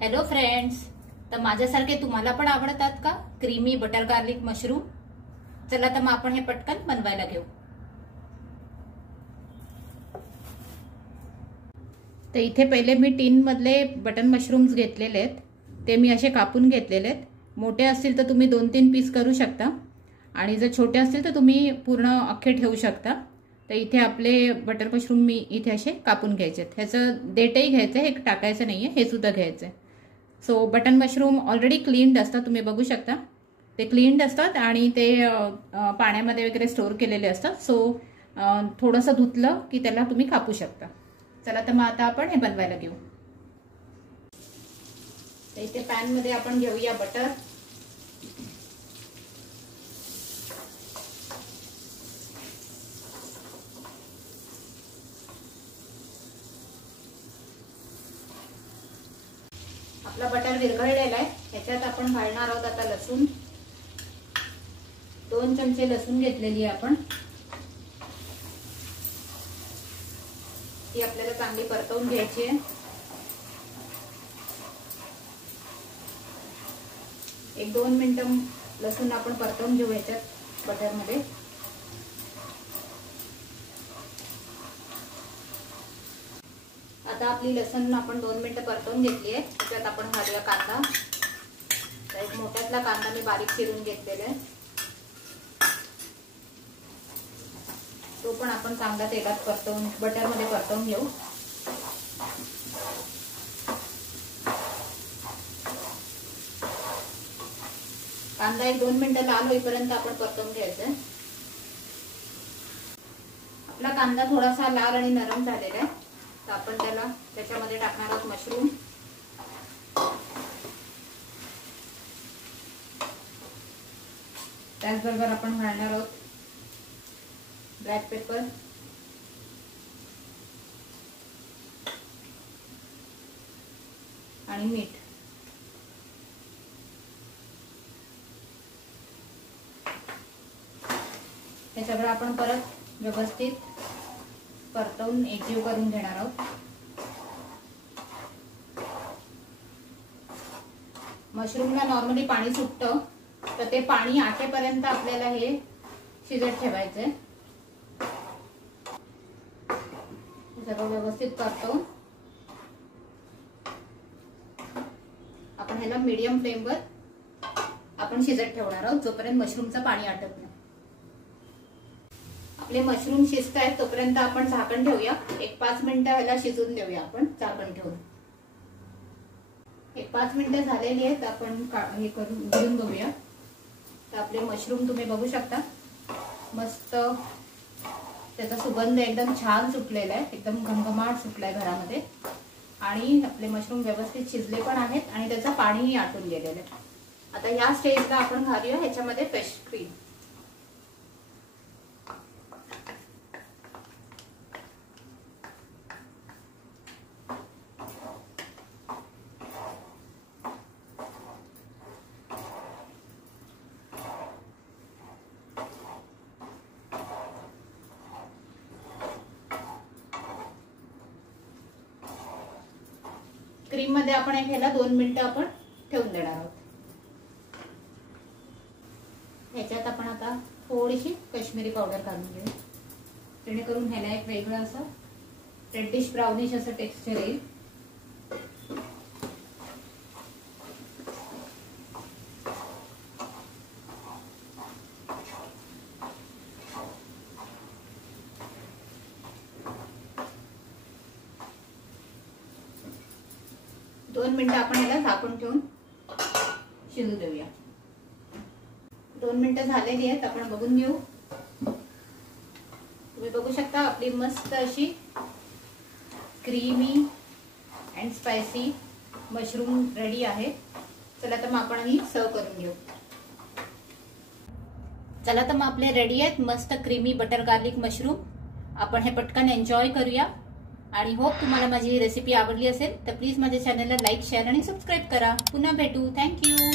Hello friends, तर माझ्यासारखे तुम्हाला पण आवडतात का क्रीमी बटर गार्लिक मशरूम? चला तर मग आपण हे पटकन बनवायला घेऊ। तर इथे पहिले मी टीन मधले बटन मशरूम्स घेतलेले आहेत, ते मी असे कापून घेतलेले आहेत। मोठे असतील तर तुम्ही 2-3 पीस करू शकता आणि जर छोटे असतील तर तुम्ही पूर्ण अख्खे ठेवू शकता। तर इथे आपले बटर मशरूम मी इथे असे कापून घ्यायचे आहेत। ह्याचं देठही घ्यायचं आहे, हे टाकायचं नाहीये, हे सुद्धा घ्यायचं आहे। सो बटन मशरूम ऑलरेडी क्लीन्ड असतात, तुम्ही बघू शकता ते क्लीन्ड असतात आणि ते पाण्यामध्ये वगैरे स्टोर केलेले असतात। सो थोडंसं धुतलं की त्याला तुम्ही कापू शकता। चला तर मग आता आपण हे बनवायला घेऊ। तर इथे पॅन मध्ये आपण घेऊया बटर। आपला बटर विरघळलेला आहे, ह्याच्यात आपण घालणार आहोत आता लसूण। 2 चमचे लसूण घेतलेली आहे आपण, ती आपल्याला चांगली परतवून घ्यायची आहे। 1-2 मिनिटं लसूण आपण परतवून घेऊ ह्याच्यात बटर मध्ये। आता आपली लसूण आपण 2 मिनिटं परतवून घेतली आहे। त्याच्यात आपण घालूया कांदा। तर एक मोठ्यातला कांदा मी बारीक चिरून घेतलेला आहे, तो पण आपण चांगला तेलात परतवून बटर मध्ये परतवून घेऊ। कांदा 1-2 मिनिटं लाल होईपर्यंत आपण परतवून घ्यायचं। आपला कांदा थोडासा लाल आणि नरम झालेला आहे, तर आपण त्याच्यामध्ये टाकणार आहोत मशरूम। त्याचबरोबर आपण घालणार आहोत ब्लॅक पेपर आणि मीठ। हे सगळं आपण परत व्यवस्थित परतवून एकजीव करून घेणार आहोत। मशरूमला नॉर्मली पाणी सुटतं, तर ते पाणी आटेपर्यंत आपल्याला हे शिजत ठेवायचंय। सगळं व्यवस्थित परतवून आपण ह्याला मीडियम फ्लेमवर आपण शिजत ठेवणार आहोत, जोपर्यंत मशरूमचं पाणी आटत नाही। आपले मशरूम शिजत आहेत तोपर्यंत आपण झाकण ठेवूया। 1-5 मिनिटं ह्याला शिजून देऊया आपण झाकण ठेवून। 1-5 मिनिटं झालेली आहेत, आपण हे करून घेऊन बघूया। तर आपले मशरूम तुम्ही बघू शकता, मस्त त्याचा सुगंध एकदम छान सुटलेला आहे, एकदम घमघमाट सुटलाय घरामध्ये। आणि आपले मशरूम व्यवस्थित शिजले पण आहेत आणि त्याचं पाणीही आटून गेलेलं आहे। आता ह्या स्टेजला आपण घालूया ह्याच्यामध्ये फ्रेश क्रीम। क्रीम मध्ये आपण ह्याला 2 मिनिटं आपण ठेवून देणार आहोत। ह्याच्यात आपण आता थोडीशी काश्मीरी पावडर घालून घेऊ, जेणेकरून ह्याला एक वेगळं असं रेडिश ब्राउनिश असं टेक्स्चर येईल। दोन मिनिटं आपण याला झाकून ठेवून शिजू देऊया। 2 मिनिटं झालेली आहेत, आपण बघून घेऊ। तुम्ही बघू शकता आपली मस्त अशी creamy and spicy mushroom ready आहे। चला तर मग आपण ही सर्व करून घेऊ। चला तर मग आपले रेडी आहेत मस्त क्रीमी बटर गार्लिक मशरूम। आपण हे पटकन एन्जॉय करूया आणि होप तुम्हाला माझी रेसिपी आवडली असेल तर प्लीज माझ्या चॅनलला लाईक, शेअर आणि सबस्क्राईब करा। पुन्हा भेटू। थँक्यू।